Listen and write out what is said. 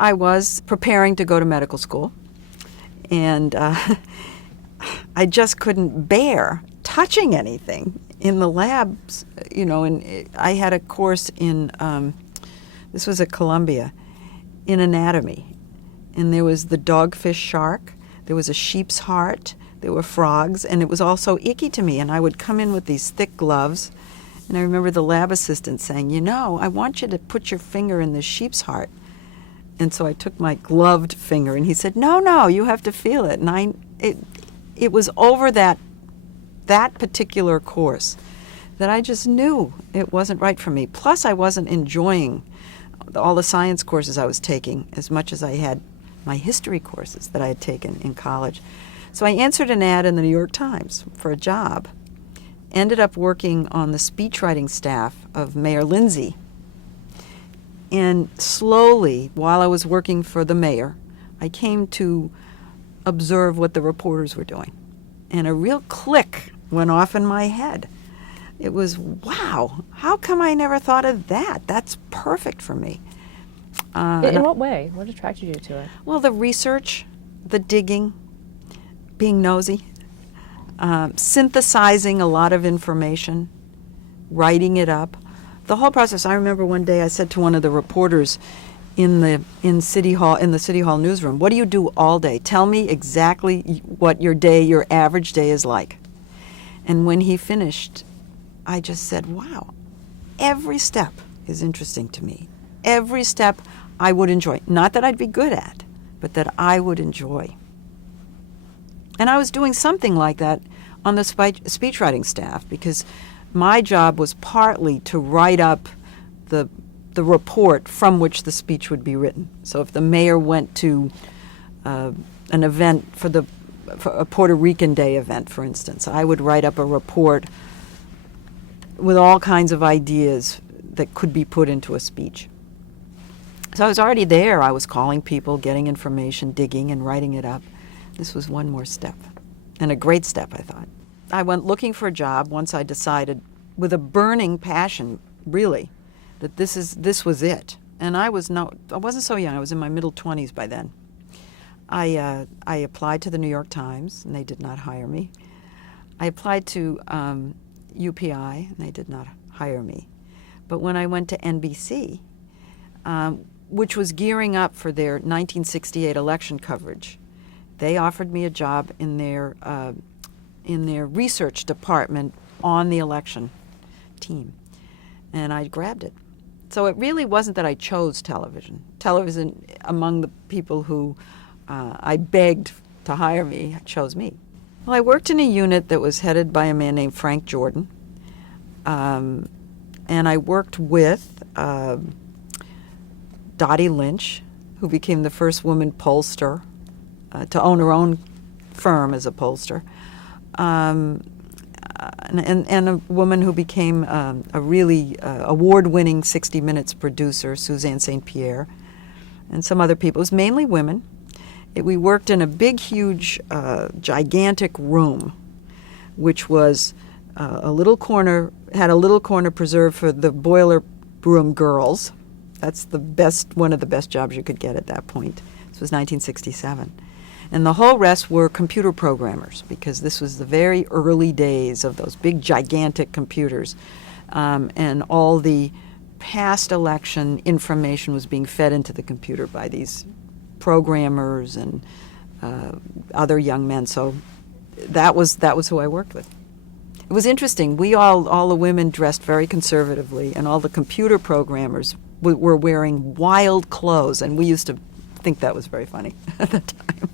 I was preparing to go to medical school, and I just couldn't bear touching anything in the labs, and I had a course in, this was at Columbia, in anatomy. And there was the dogfish shark, there was a sheep's heart, there were frogs, and it was all so icky to me. And I would come in with these thick gloves, and I remember the lab assistant saying, I want you to put your finger in the sheep's heart. And so I took my gloved finger, and he said, no, you have to feel it. And it was over that particular course that I just knew it wasn't right for me. Plus, I wasn't enjoying all the science courses I was taking as much as I had my history courses that I had taken in college. So I answered an ad in the New York Times for a job, ended up working on the speechwriting staff of Mayor Lindsay. And slowly, while I was working for the mayor, I came to observe what the reporters were doing. And a real click went off in my head. It was, wow, how come I never thought of that? That's perfect for me. In what way? What attracted you to it? Well, the research, the digging, being nosy, synthesizing a lot of information, writing it up. The whole process. I remember one day I said to one of the reporters in the City Hall newsroom, "What do you do all day? Tell me exactly what your average day is like." And when he finished, I just said, "Wow, every step is interesting to me. Every step I would enjoy. Not that I'd be good at, but that I would enjoy." And I was doing something like that on the speechwriting staff, because my job was partly to write up the report from which the speech would be written. So if the mayor went to an event for a Puerto Rican Day event, for instance, I would write up a report with all kinds of ideas that could be put into a speech. So I was already there. I was calling people, getting information, digging, and writing it up. This was one more step, and a great step, I thought. I went looking for a job once I decided, with a burning passion, really, that this was it. And I wasn't so young. I was in my middle 20s by then. I applied to the New York Times, and they did not hire me. I applied to UPI, and they did not hire me. But when I went to NBC, which was gearing up for their 1968 election coverage, they offered me a job in their research department on the election team, and I grabbed it. So it really wasn't that I chose television. Television, among the people who I begged to hire me, chose me. Well, I worked in a unit that was headed by a man named Frank Jordan, and I worked with Dottie Lynch, who became the first woman pollster to own her own firm as a pollster, and a woman who became a really award-winning 60 Minutes producer, Suzanne St. Pierre, and some other people. It was mainly women. We worked in a big, huge, gigantic room, which was had a little corner preserved for the boiler room girls. That's one of the best jobs you could get at that point. This was 1967. And the whole rest were computer programmers, because this was the very early days of those big, gigantic computers. And all the past election information was being fed into the computer by these programmers and other young men. So that was who I worked with. It was interesting. All the women dressed very conservatively, and all the computer programmers were wearing wild clothes, and we used to think that was very funny at the time.